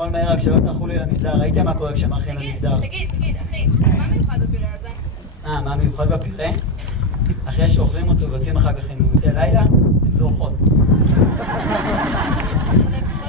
לאכול מהר, רק שלא תלכו לי למסדר. ראיתם מה קורה כשהם הולכים למסדר. תגיד, אחי, מה מיוחד בפירה הזה? מה מיוחד בפירה? אחרי שאוכלים אותו ויוצאים אחר כך עם מעוטי לילה, הם זורחות. לפחות